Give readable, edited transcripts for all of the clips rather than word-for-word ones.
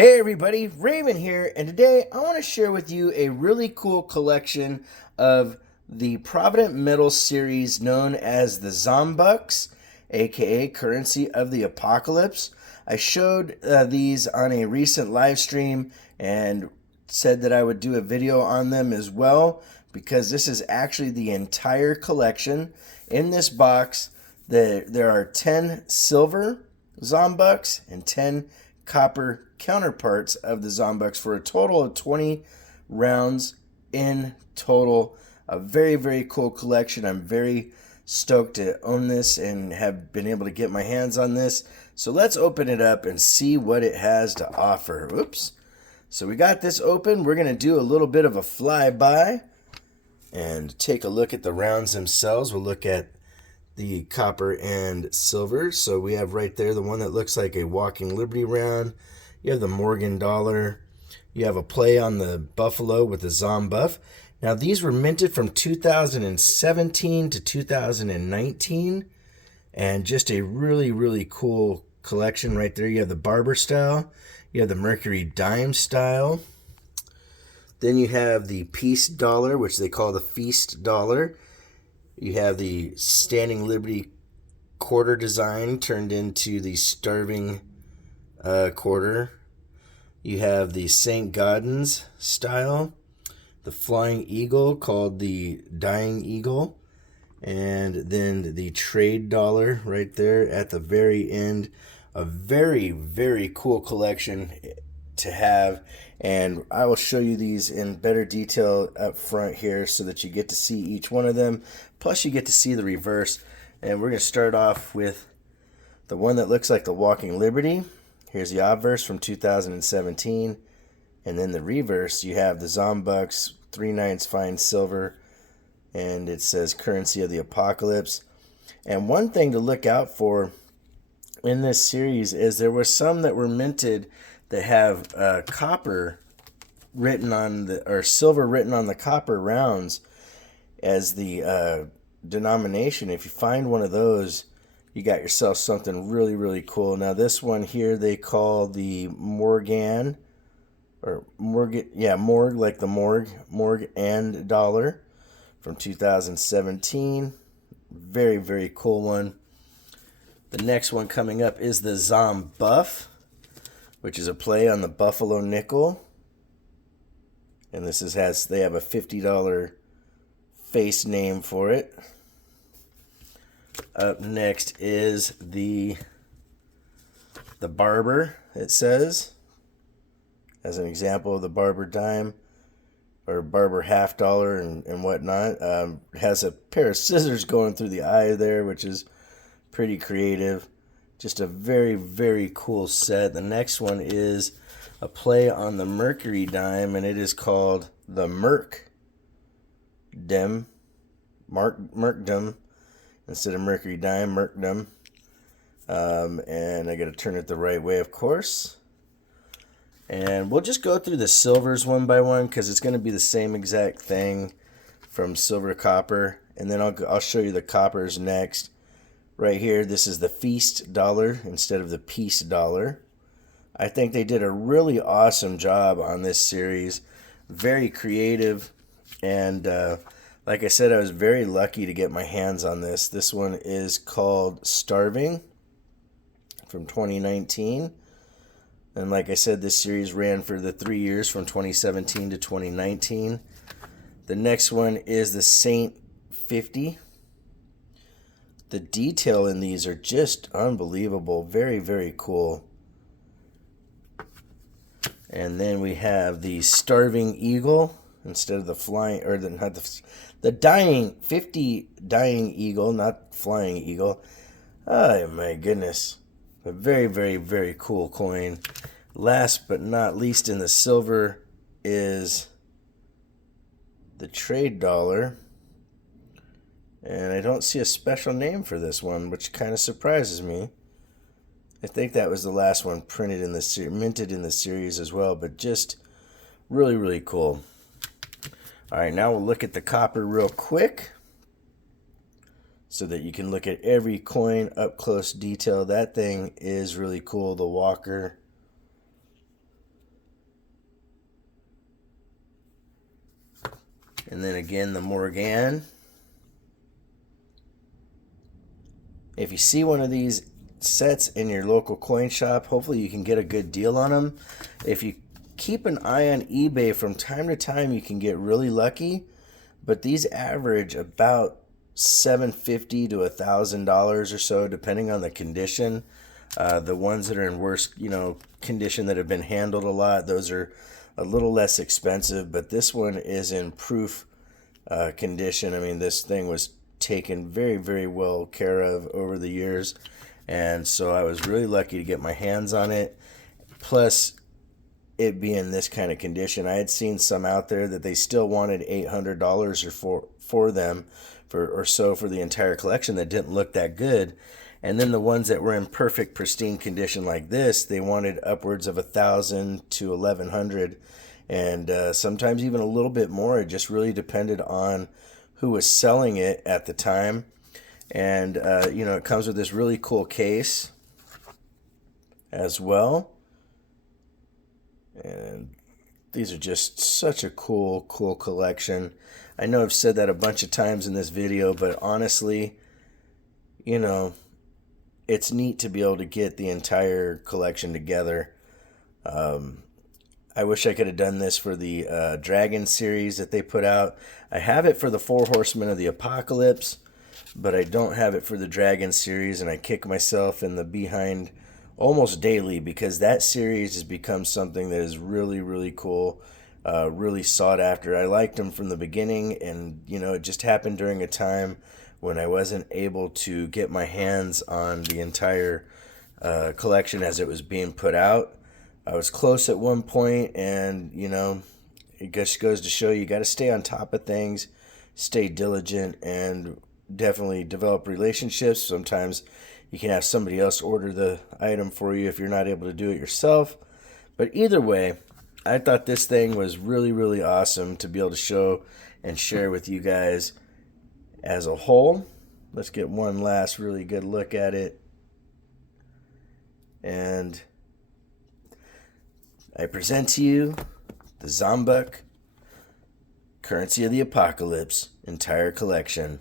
Hey everybody, Raven here, and today I want to share with you a really cool collection of the Provident metal series known as the Zombucks, aka Currency of the Apocalypse. I showed these on a recent live stream and said that I would do a video on them as well because this is actually the entire collection. In this box, there are 10 silver Zombucks and 10 copper counterparts of the Zombucks for a total of 20 rounds in total. A very, very cool collection. I'm very stoked to own this and have been able to get my hands on this. So let's open it up and see what it has to offer. Oops. So we got this open. We're going to do a little bit of a flyby and take a look at the rounds themselves. We'll look at the copper and silver. So we have right there the one that looks like a Walking Liberty round. You have the Morgan dollar. You have a play on the Buffalo with the Zombuck. Now these were minted from 2017 to 2019, and just a really, really cool collection right there. You have the Barber style. You have the Mercury dime style. Then you have the Peace dollar, which they call the Feast dollar. You have the Standing Liberty quarter design turned into the Starving quarter. You have the St. Gaudens style, the Flying Eagle called the Dying Eagle, and then the Trade dollar right there at the very end. A very, very cool collection to have, and I will show you these in better detail up front here so that you get to see each one of them, plus you get to see the reverse. And we're going to start off with the one that looks like the Walking Liberty. Here's the obverse from 2017, and then the reverse you have the Zombucks 3/9 fine silver, and it says Currency of the Apocalypse. And one thing to look out for in this series is there were some that were minted that have copper written on the, or silver written on the copper rounds as the denomination. If you find one of those, you got yourself something really, really cool. Now this one here they call the Morgan, or Morgan, yeah, Morg, like the Morg and dollar from 2017. Very, very cool one. The next one coming up is the Zombuff, which is a play on the Buffalo nickel. And this they have a $50 face name for it. Up next is the Barber, it says, as an example of the Barber dime or Barber half dollar and whatnot. Has a pair of scissors going through the eye there, which is pretty creative. Just a very, very cool set. The next one is a play on the Mercury dime, and it is called the Merkdom. Instead of Mercury dime, Merkdom. And I got to turn it the right way, of course. And we'll just go through the silvers one by one because it's going to be the same exact thing from silver to copper. And then I'll show you the coppers next. Right here, this is the Feast dollar instead of the Peace dollar. I think they did a really awesome job on this series. Very creative. And like I said, I was very lucky to get my hands on this. This one is called Starving from 2019. And like I said, this series ran for the 3 years from 2017 to 2019. The next one is the Saint 50. The detail in these are just unbelievable. Very, very cool. And then we have the Starving Eagle instead of the flying, or the dying 50 Dying Eagle, not Flying Eagle. Oh my goodness. A very, very, very cool coin. Last but not least in the silver is the Trade dollar. And I don't see a special name for this one, which kind of surprises me. I think that was the last one printed in the minted in the series as well, but just really, really cool. All right, now we'll look at the copper real quick so that you can look at every coin up close detail. That thing is really cool, the Walker. And then again, the Morgan. If you see one of these sets in your local coin shop, hopefully you can get a good deal on them. If you keep an eye on eBay, from time to time you can get really lucky, but these average about $750 to $1,000 or so, depending on the condition. The ones that are in worse, condition, that have been handled a lot, those are a little less expensive. But this one is in proof condition. I mean, this thing was taken very, very well care of over the years, and so I was really lucky to get my hands on it. Plus, it being this kind of condition, I had seen some out there that they still wanted $800 or for them or so for the entire collection that didn't look that good. And then the ones that were in perfect, pristine condition like this, they wanted upwards of $1,000 to $1,100, and sometimes even a little bit more. It just really depended on who was selling it at the time. And it comes with this really cool case as well. And these are just such a cool collection. I know I've said that a bunch of times in this video, but honestly, it's neat to be able to get the entire collection together. I wish I could have done this for the Dragon series that they put out. I have it for the Four Horsemen of the Apocalypse, but I don't have it for the Dragon series, and I kick myself in the behind almost daily, because that series has become something that is really, really cool, really sought after. I liked them from the beginning, and it just happened during a time when I wasn't able to get my hands on the entire collection as it was being put out. I was close at one point, and it just goes to show you got to stay on top of things, stay diligent, and definitely develop relationships. Sometimes you can have somebody else order the item for you if you're not able to do it yourself. But either way, I thought this thing was really, really awesome to be able to show and share with you guys as a whole. Let's get one last really good look at it. And I present to you the Zombuck Currency of the Apocalypse entire collection.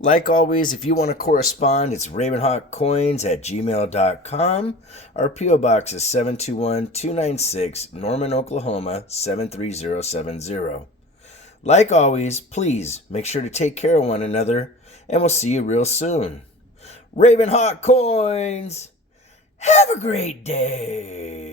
Like always, if you want to correspond, it's ravenhawkcoins@gmail.com. Our P.O. Box is 721-296, Norman, Oklahoma, 73070. Like always, please make sure to take care of one another, and we'll see you real soon. Ravenhawk Coins, have a great day.